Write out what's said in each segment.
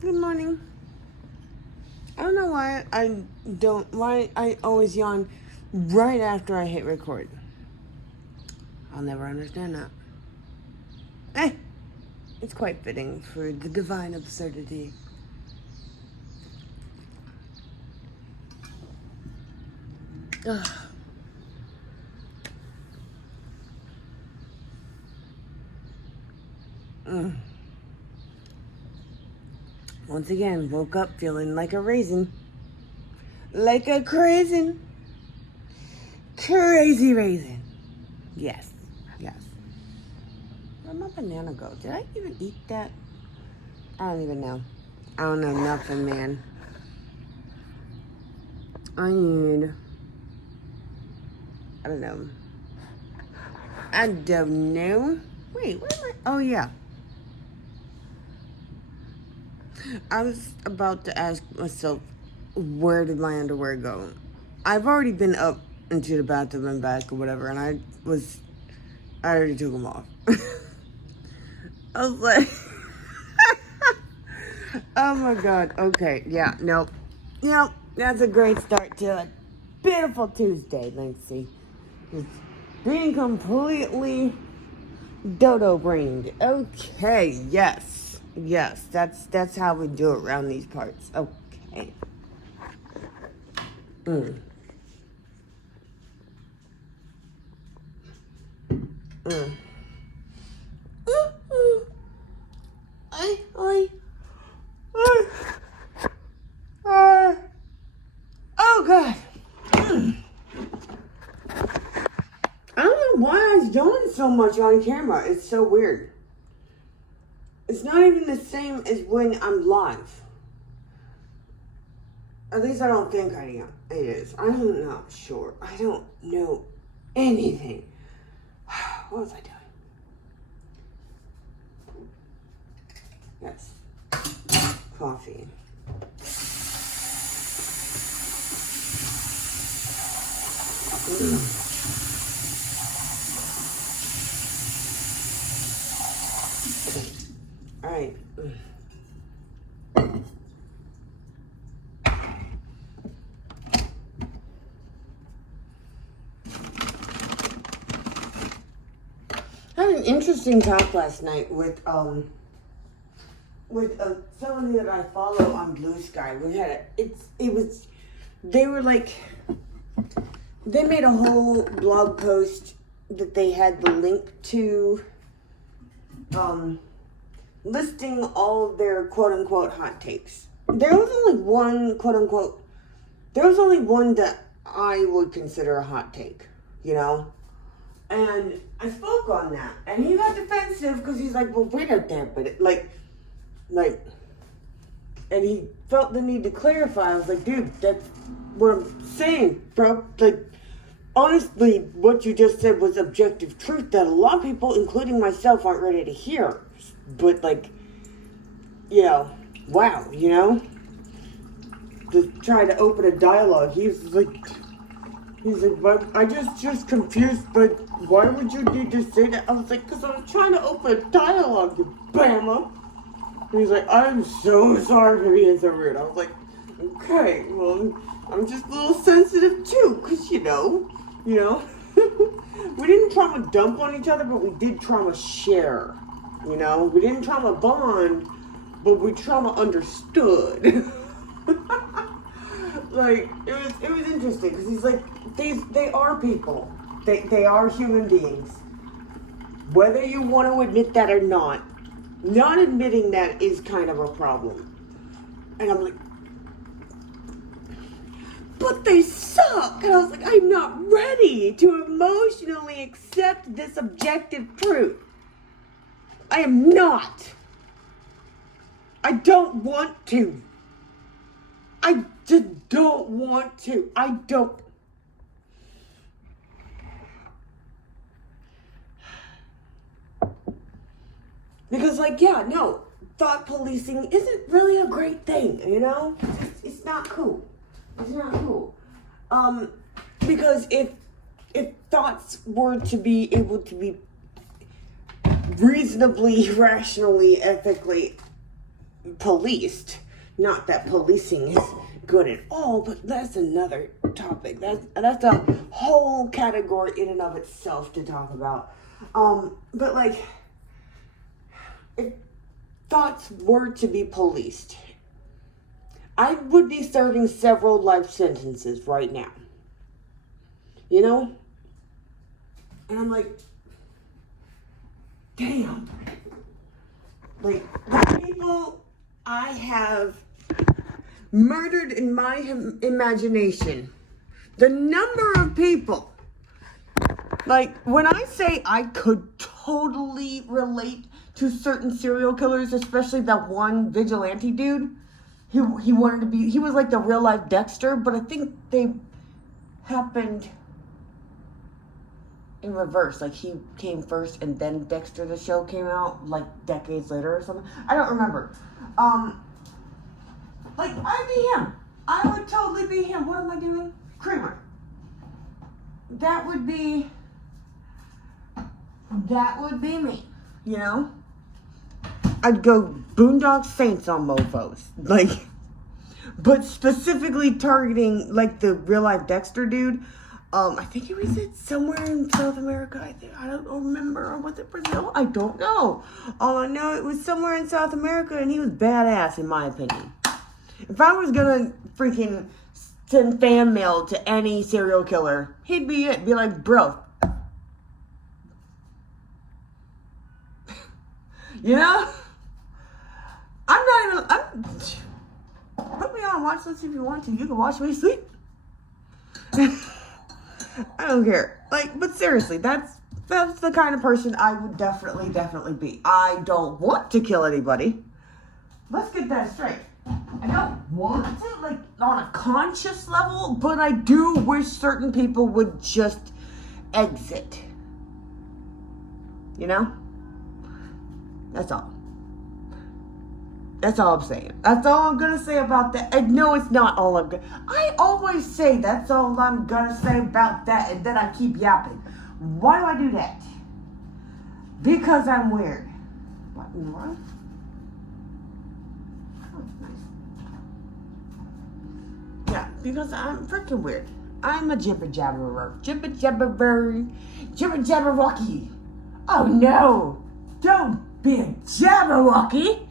Good morning. I don't know why I always yawn right after I hit record. I'll never understand that. It's quite fitting for the divine absurdity. Ugh. Once again, woke up feeling like a raisin. Like a crazy raisin. Yes. Where'd my banana go? Did I even eat that? I don't even know. I don't know nothing, man. I don't know. Wait, where am I? Oh, yeah. I was about to ask myself, where did my underwear go? I've already been up into the bathroom and back or whatever, and I already took them off. I was like, oh my God. Okay, yeah, nope. That's a great start to a beautiful Tuesday, Lindsay. Just being completely dodo-brained. Okay, yes, that's how we do it around these parts. Okay. Oh God. I don't know why I was yawning so much on camera. It's so weird. It's not even the same as when I'm live. At least I don't think I am. It is. I'm not sure. I don't know anything. What was I doing? Yes. Coffee. All right. I had an interesting talk last night with somebody that I follow on Blue Sky. They made a whole blog post that they had the link to, listing all of their quote-unquote hot takes. There was only one quote-unquote, there was only one that I would consider a hot take, you know? And I spoke on that, and he got defensive because he's like, well, wait a minute, but and he felt the need to clarify. I was like, dude, that's what I'm saying, bro. Like, honestly, what you just said was objective truth that a lot of people, including myself, aren't ready to hear. But, wow, to try to open a dialogue. He's like, but I just confused, but why would you need to say that? I was like, because I was trying to open a dialogue, you Bama. And he's like, I'm so sorry for being so rude. I was like, okay, well, I'm just a little sensitive too, because, we didn't trauma dump on each other, but we did trauma share, we didn't trauma bond, but we trauma understood. It was interesting, because he's like, they are people, they are human beings, whether you want to admit that or not admitting that is kind of a problem. And I'm like, but they suck. And I was like, I'm not ready to emotionally accept this objective truth. I am not. I don't want to. I just don't want to. I don't. Because, thought policing isn't really a great thing, It's not cool. It's not cool. Because if thoughts were to be able to be reasonably, rationally, ethically policed. Not that policing is good at all, but that's another topic. That's a whole category in and of itself to talk about. But like, if thoughts were to be policed, I would be serving several life sentences right now. You know? And I'm like, damn. Like, the people I have murdered in my imagination, the number of people, like, when I say I could totally relate to certain serial killers, especially that one vigilante dude, he wanted to be, he was like the real life Dexter, but I think they happened in reverse. Like, he came first and then Dexter the show came out like decades later or something. I don't remember. Like, I'd be him. I would totally be him. What am I doing? Kramer. That would be me, you know? I'd go Boondock Saints on mofos. Like, but specifically targeting, like, the real-life Dexter dude. I think he was somewhere in South America. I don't remember. Or was it Brazil? I don't know. All I know, it was somewhere in South America, and he was badass, in my opinion. If I was gonna freaking send fan mail to any serial killer, he'd be it. Be like, bro. You know? Put me on watch list if you want to. You can watch me sleep. I don't care. Like, but seriously, that's the kind of person I would definitely be. I don't want to kill anybody. Let's get that straight. I don't want to, like, on a conscious level, but I do wish certain people would just exit. You know? That's all. That's all I'm saying. That's all I'm gonna say about that. I know it's not all I'm gonna... I always say that's all I'm gonna say about that, and then I keep yapping. Why do I do that? Because I'm weird. What in the world? Oh, nice. Yeah, because I'm freaking weird. I'm a jibber-jabberer. Jibber-jabber-walkie. Oh no! Don't be a jabberwocky!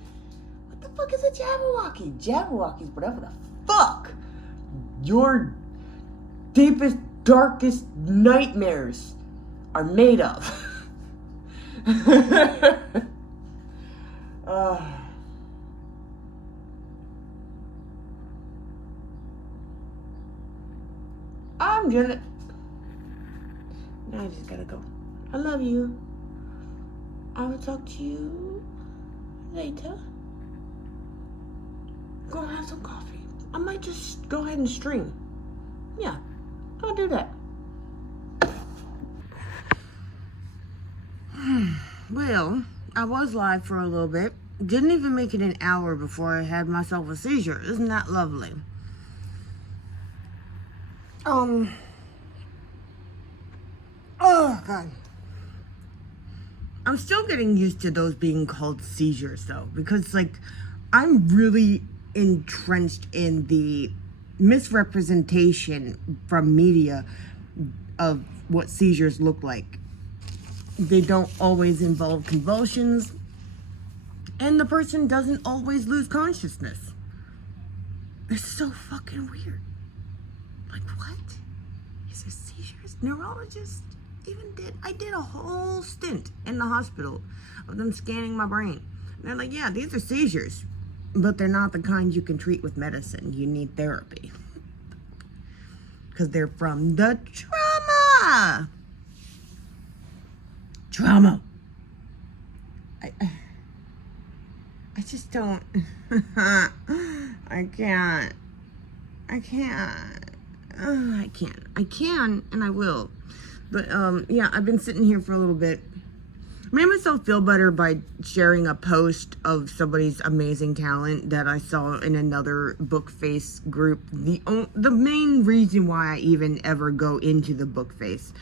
What the fuck is a jabberwocky? Jabberwocky's whatever the fuck your deepest, darkest nightmares are made of. I'm gonna... Now I just gotta go. I love you. I will talk to you later. Go have some coffee. I might just go ahead and stream. Yeah, I'll do that. Well, I was live for a little bit. Didn't even make it an hour before I had myself a seizure. Isn't that lovely? Oh, God. I'm still getting used to those being called seizures, though, because, like, I'm really entrenched in the misrepresentation from media of what seizures look like. They don't always involve convulsions, and the person doesn't always lose consciousness. It's so fucking weird. Like, what? Is there seizures? Neurologists I did a whole stint in the hospital of them scanning my brain. And they're like, yeah, these are seizures, but they're not the kind you can treat with medicine. You need therapy. Because they're from the trauma. I just don't. I can't. I can, and I will. But, yeah, I've been sitting here for a little bit. I made myself feel better by sharing a post of somebody's amazing talent that I saw in another Bookface group. The main reason why I even ever go into the Bookface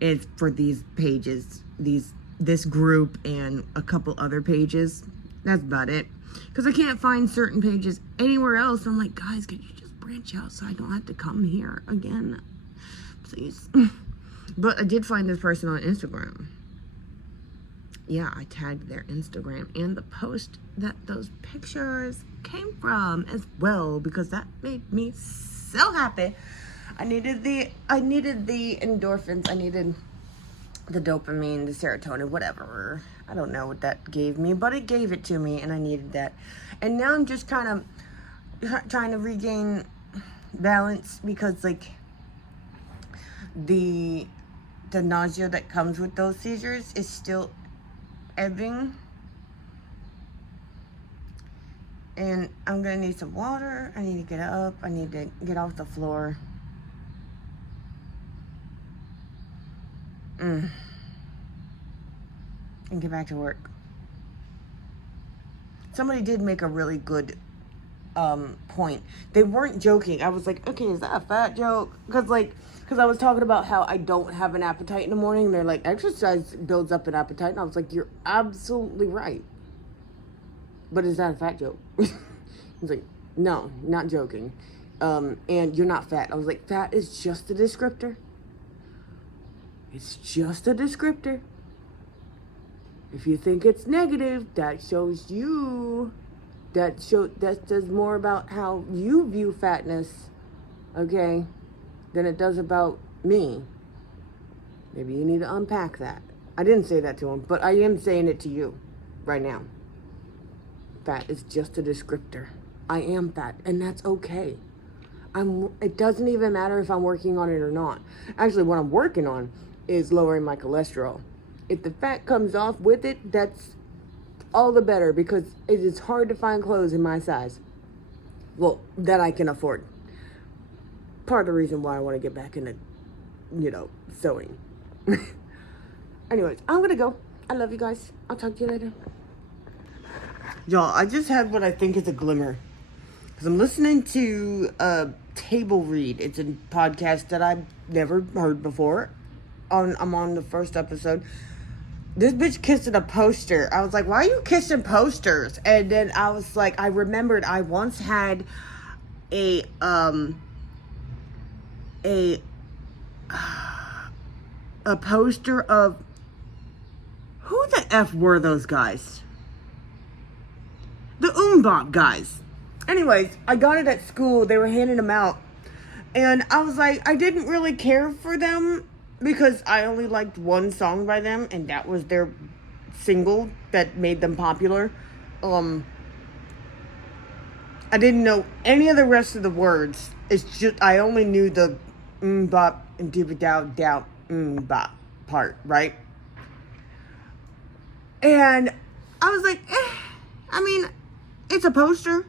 is for these pages, this group and a couple other pages. That's about it. Because I can't find certain pages anywhere else. I'm like, guys, could you just branch out so I don't have to come here again? Please. But I did find this person on Instagram. Yeah, I tagged their Instagram and the post that those pictures came from as well, because that made me so happy. I needed the endorphins. I needed the dopamine, the serotonin, whatever. I don't know what that gave me, but it gave it to me, and I needed that. And now I'm just kind of trying to regain balance, because like the nausea that comes with those seizures is still ebbing, and I'm gonna need some water. I need to get up. I need to get off the floor. And get back to work. Somebody did make a really good point. They weren't joking. I was like, okay, is that a fat joke? Because I was talking about how I don't have an appetite in the morning. And they're like, exercise builds up an appetite. And I was like, you're absolutely right. But is that a fat joke? He's like, no, not joking. And you're not fat. I was like, fat is just a descriptor. It's just a descriptor. If you think it's negative, that shows you, that says more about how you view fatness, okay, than it does about me. Maybe you need to unpack that. I didn't say that to him, but I am saying it to you right now. Fat is just a descriptor. I am fat, and that's okay. It doesn't even matter if I'm working on it or not. Actually, what I'm working on is lowering my cholesterol. If the fat comes off with it, that's all the better, because it is hard to find clothes in my size. Well, that I can afford. Part of the reason why I want to get back into, sewing. Anyways, I'm gonna go. I love you guys. I'll talk to you later. Y'all, I just had what I think is a glimmer. Because I'm listening to Table Read. It's a podcast that I've never heard before. I'm on the first episode. This bitch kissing a poster. I was like, why are you kissing posters? And then I was like, I remembered I once had a poster of, who the F were those guys? The Umbop guys. Anyways, I got it at school. They were handing them out. And I was like, I didn't really care for them, because I only liked one song by them, and that was their single that made them popular. I didn't know any of the rest of the words. It's just, I only knew the bop and dooba dow bop part, right? And I was like, I mean, it's a poster.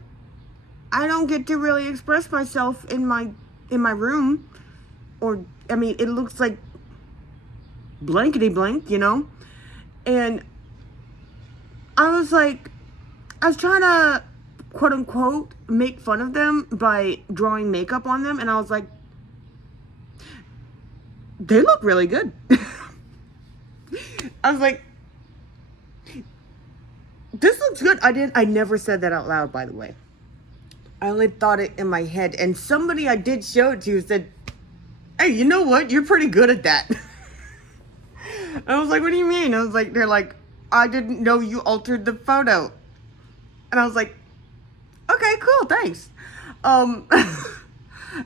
I don't get to really express myself in my room. Or, I mean, it looks like blankety blank, and I was trying to quote unquote make fun of them by drawing makeup on them, and I was like, they look really good. I was like, this looks good. I never said that out loud, by the way. I only thought it in my head, and somebody I did show it to said, hey, you know what, you're pretty good at that. I was like, what do you mean? I was like, they're like, I didn't know you altered the photo. And I was like, okay, cool, thanks. And I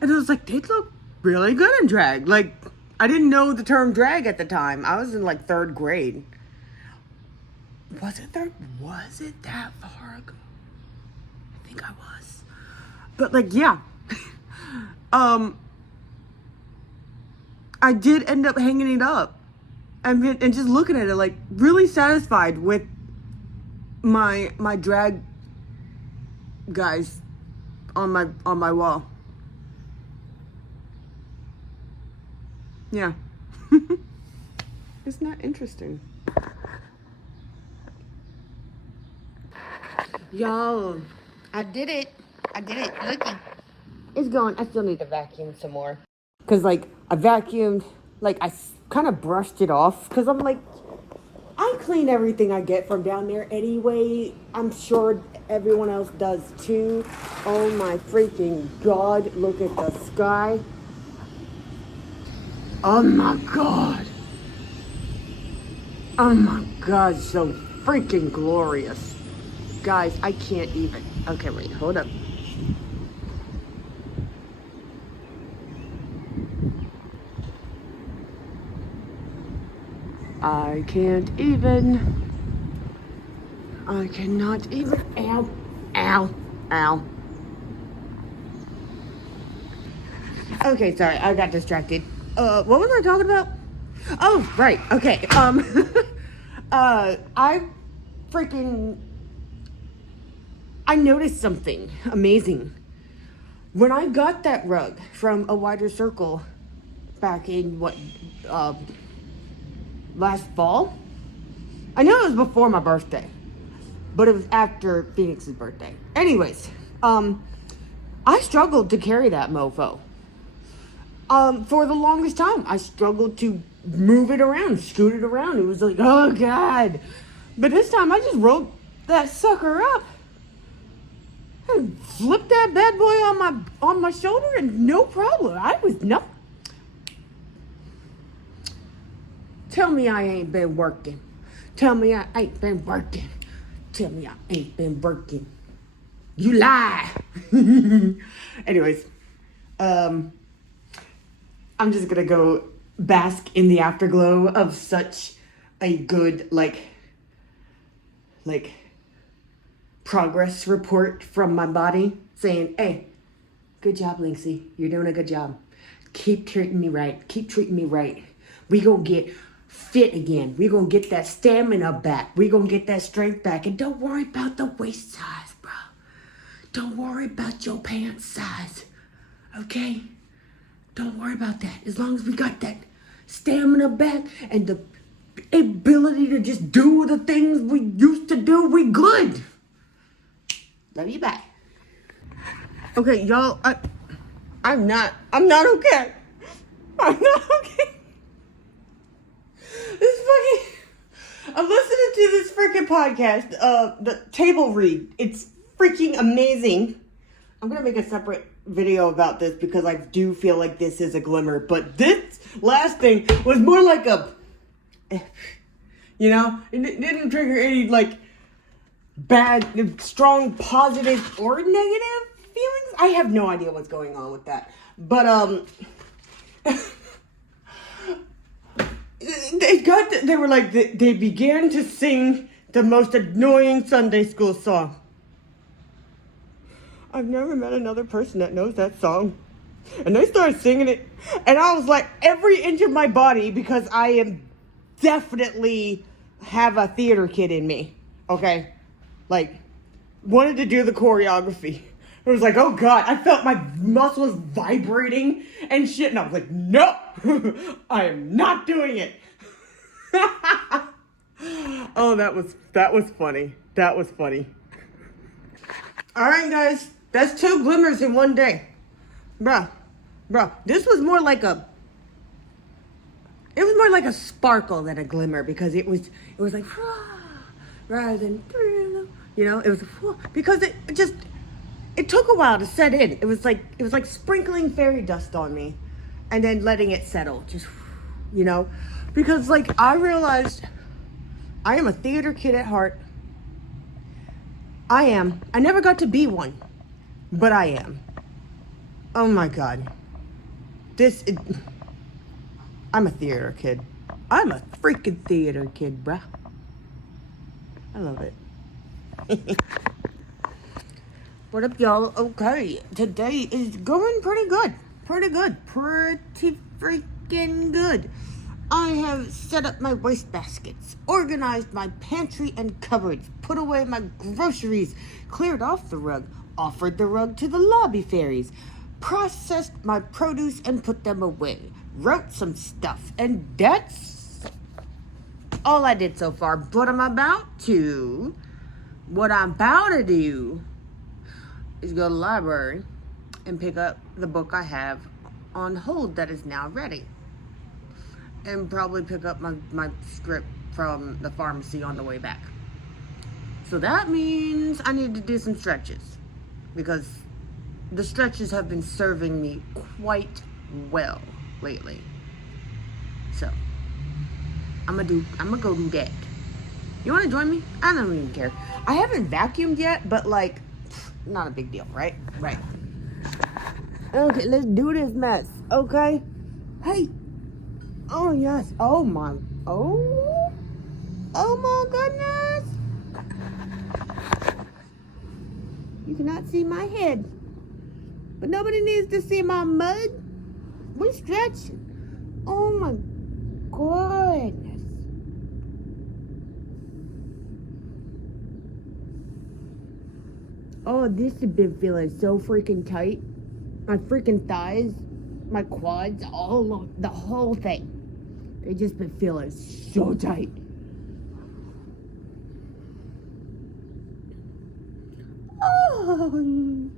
was like, they look really good in drag. Like, I didn't know the term drag at the time. I was in like 3rd grade. Was it that far ago? I think I was. But like, yeah. I did end up hanging it up. And just looking at it, like, really satisfied with my drag guys on my wall. Yeah. Isn't that interesting? Y'all, I did it. Looky. It's going. I still need to vacuum some more. Because, like, I vacuumed, like, I kind of brushed it off. Because I'm like, I clean everything I get from down there anyway. I'm sure everyone else does too. Oh my freaking God, look at the sky. Oh my God. Oh my God, so freaking glorious. Guys, I can't even. Okay, wait, hold up. I can't even. I cannot even. Ow. Ow. Ow. Okay, sorry, I got distracted. What was I talking about? Oh, right, okay. I freaking. I noticed something amazing. When I got that rug from A Wider Circle back in last fall? I know it was before my birthday, but it was after Phoenix's birthday. Anyways, I struggled to carry that mofo. For the longest time, I struggled to move it around, scoot it around. It was like, oh God. But this time I just rolled that sucker up and flipped that bad boy on my shoulder and no problem. I was no. Tell me I ain't been working. Tell me I ain't been working. Tell me I ain't been working. You lie. Anyways, I'm just gonna go bask in the afterglow of such a good, like progress report from my body saying, hey, good job, Linksy. You're doing a good job. Keep treating me right. Keep treating me right. We gonna get fit again. We gonna get that stamina back. We gonna get that strength back. And don't worry about the waist size, bro. Don't worry about your pants size. Okay? Don't worry about that. As long as we got that stamina back and the ability to just do the things we used to do, we good. Love you, bye. Okay, y'all, I'm not okay. I'm not okay. I'm listening to this freaking podcast, the table read. It's freaking amazing. I'm gonna make a separate video about this because I do feel like this is a glimmer, but this last thing was more like a, you know, it didn't trigger any like bad, strong, positive or negative feelings. I have no idea what's going on with that, but they began to sing the most annoying Sunday school song. I've never met another person that knows that song. And they started singing it. And I was like, every inch of my body, because I am definitely have a theater kid in me. Okay? Like, wanted to do the choreography. It was like, oh God, I felt my muscles vibrating and shit. And I was like, no, I am not doing it. Oh, that was funny. That was funny. All right, guys. That's 2 glimmers in one day. Bruh. This was more like a sparkle than a glimmer because it was like, rather than, you know, it was, because it took a while to set in. It was like sprinkling fairy dust on me and then letting it settle. Just, you know, because like I realized I am a theater kid at heart. I am. I never got to be one, but I am. Oh my God. I'm a theater kid. I'm a freaking theater kid, bruh. I love it. What up, y'all? Okay, today is going pretty good. Pretty freaking good. I have set up my waste baskets, organized my pantry and cupboards, put away my groceries, cleared off the rug, offered the rug to the lobby fairies, processed my produce and put them away, wrote some stuff, and that's all I did so far. What I'm about to do is go to the library and pick up the book I have on hold that is now ready. And probably pick up my script from the pharmacy on the way back. So that means I need to do some stretches, because the stretches have been serving me quite well lately. So I'm gonna go do that. You want to join me? I don't even care. I haven't vacuumed yet, but like, not a big deal, right? Right. Okay, let's do this mess. Okay. Hey. Oh yes. Oh my. Oh. Oh my goodness. You cannot see my head, but nobody needs to see my mud. We're stretching. Oh my goodness. Oh, this has been feeling so freaking tight. My freaking thighs, my quads, the whole thing. They just been feeling so tight. Oh.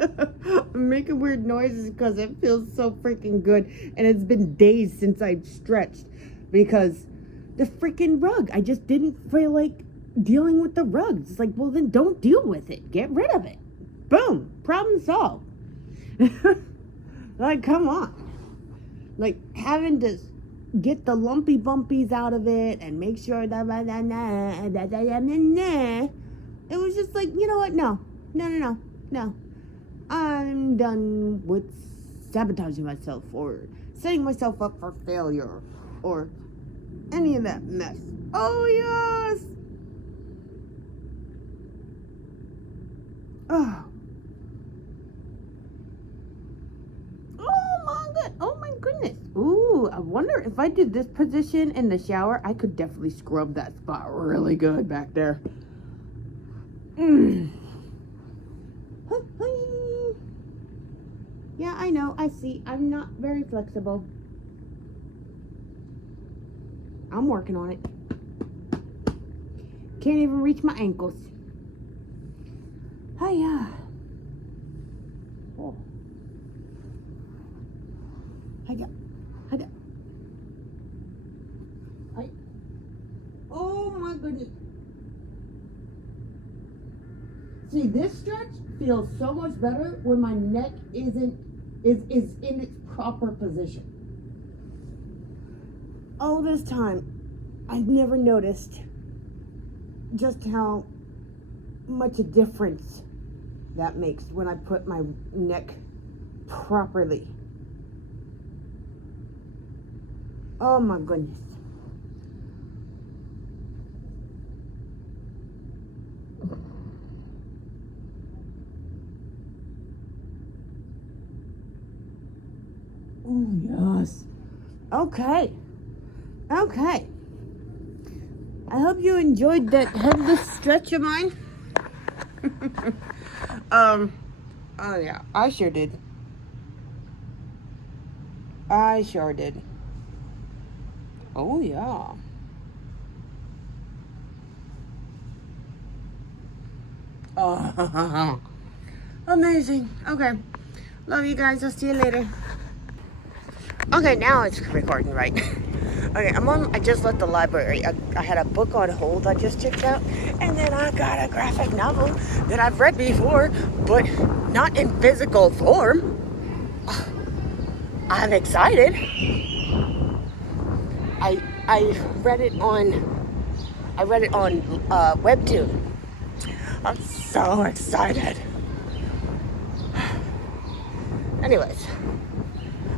I'm making weird noises because it feels so freaking good. And it's been days since I've stretched because the freaking rug. I just didn't feel like dealing with the rugs. It's like, well, then don't deal with it. Get rid of it. Boom. Problem solved. Like, come on. Like, having to get the lumpy bumpies out of it and make sure that it was just like, you know what? No. I'm done with sabotaging myself or setting myself up for failure or any of that mess. Oh, yes. Oh. Oh my goodness. Ooh, I wonder if I did this position in the shower, I could definitely scrub that spot really good back there. Yeah, I know. I see. I'm not very flexible. I'm working on it. Can't even reach my ankles. Hiya. Oh. Hiya. Oh my goodness. See, this stretch feels so much better when my neck is in its proper position. All this time, I've never noticed just how much a difference that makes when I put my neck properly. Oh my goodness. Oh, yes. Okay. I hope you enjoyed that headless stretch of mine. Oh yeah, I sure did. Oh yeah. Oh, amazing. Okay. Love you guys. I'll see you later. Okay, now it's recording, right? Okay, I just left the library. I had a book on hold I just checked out, and then I got a graphic novel that I've read before, but not in physical form. I'm excited. I read it on Webtoon. I'm so excited. Anyways,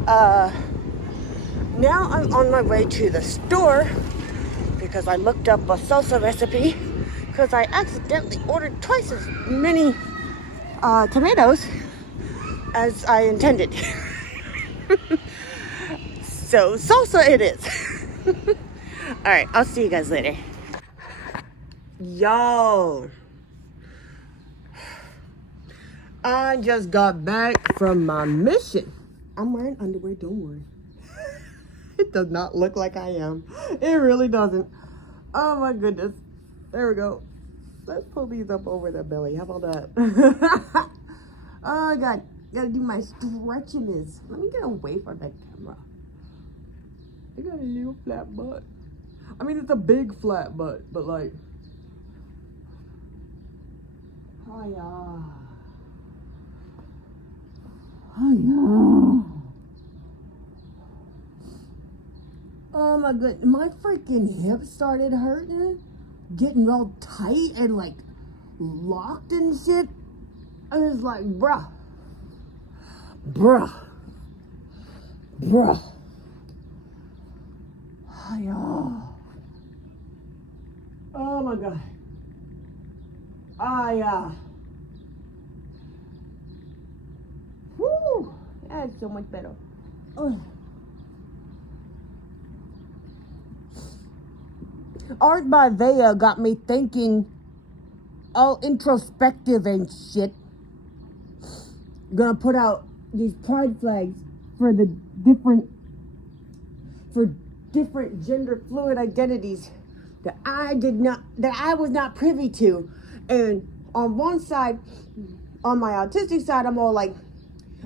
now I'm on my way to the store because I looked up a salsa recipe because I accidentally ordered twice as many tomatoes as I intended. So salsa it is. Alright, I'll see you guys later. Yo, I just got back from my mission. I'm wearing underwear, don't worry. It does not look like I am. It really doesn't. Oh my goodness. There we go. Let's pull these up over the belly. How about that? Oh God. Gotta do my stretchiness. Let me get away from that camera. I got a little flat butt. I mean, it's a big flat butt, but like, hiya. Hiya. Oh my god, my freaking hip started hurting, getting all tight and like locked and shit. I was like, bruh. Hiya. Oh my god. Whoo, that's so much better. Art by Vea got me thinking, all introspective and shit. Gonna put out these pride flags for the different gender fluid identities that I was not privy to. And on one side, on my autistic side, I'm all like,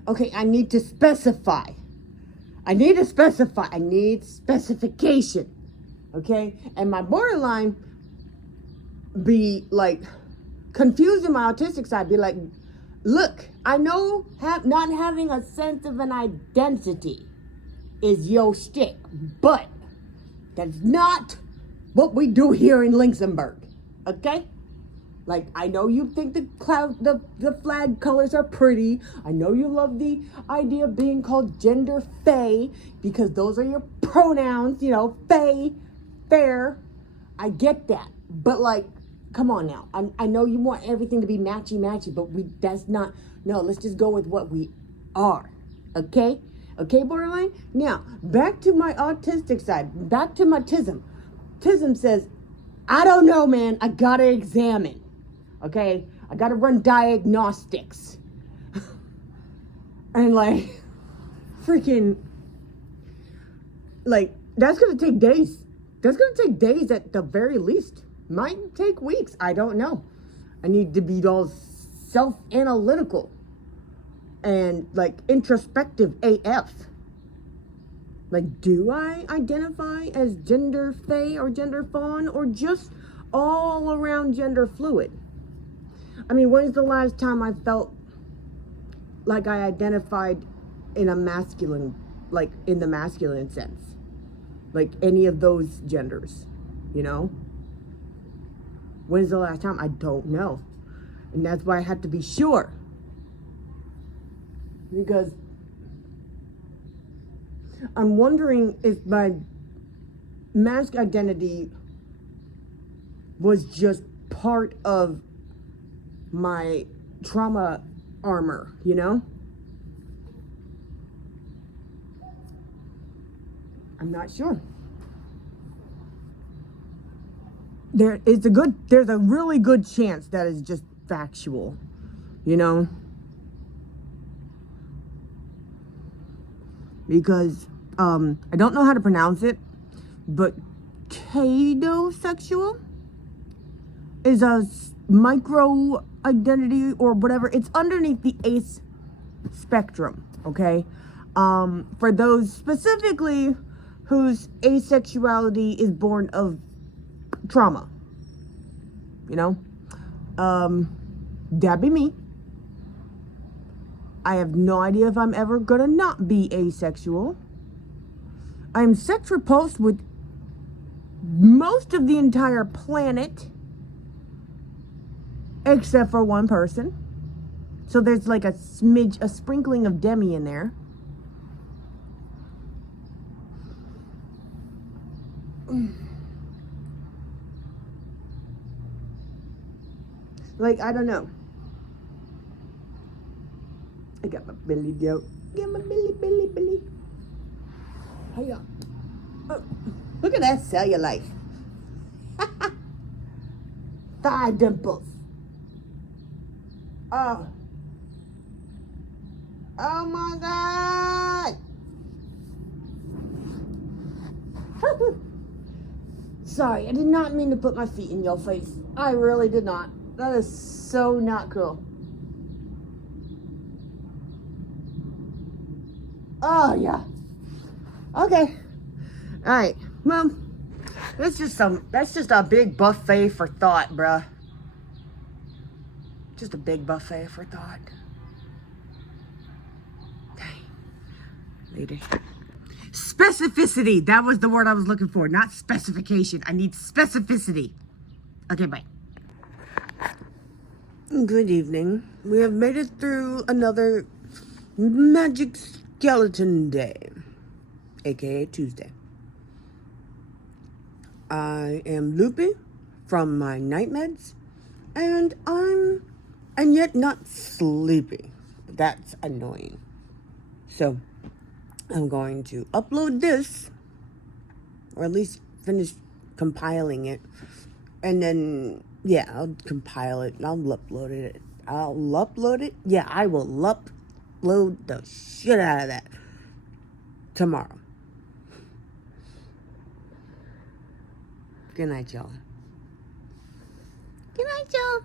okay, I need specification. Okay? And my borderline be like confusing my autistic side, be like, look, I know not having a sense of an identity is your shtick, but that's not what we do here in Luxembourg, okay? Like, I know you think the flag colors are pretty. I know you love the idea of being called gender fey because those are your pronouns, you know, fey, fair. I get that, but like, come on now. I know you want everything to be matchy, but that's not, no, let's just go with what we are, okay? Okay, borderline? Now, back to my autistic side, back to my TISM. TISM says, I don't know, man, I gotta examine, okay? I gotta run diagnostics. And like, freaking, like, that's gonna take days. That's gonna take days at the very least. Might take weeks, I don't know. I need to be all self-analytical and like introspective AF. Like, do I identify as gender fey or gender fawn or just all around gender fluid? I mean, when's the last time I felt like I identified in a masculine, like in the masculine sense? Like any of those genders, you know? When's the last time? I don't know. And that's why I had to be sure. Because I'm wondering if my mask identity was just part of my trauma armor, you know? I'm not sure. There's a really good chance that is just factual, you know? Because, I don't know how to pronounce it, but cadosexual is a micro identity or whatever. It's underneath the ACE spectrum, okay? For those specifically whose asexuality is born of trauma, you know? That'd be me. I have no idea if I'm ever gonna not be asexual. I am sex repulsed with most of the entire planet, except for one person. So there's like a sprinkling of demi in there. Like, I don't know. I got my belly down. Get my belly. Hiya. Oh, look at that cellulite. Thigh dimples. Oh. Oh my God. Sorry, I did not mean to put my feet in your face. I really did not. That is so not cool. Oh, yeah. Okay. All right. Well, That's just a big buffet for thought, bruh. Just a big buffet for thought. Dang. Later. Specificity. That was the word I was looking for. Not specification. I need specificity. Okay, bye. Good evening. We have made it through another magic skeleton day, aka Tuesday. I am loopy from my night meds, and yet not sleepy. That's annoying. So, I'm going to upload this, or at least finish compiling it, and then, yeah, I'll compile it, and I'll upload it. Yeah, I will upload the shit out of that tomorrow. Good night, y'all. Good night, y'all.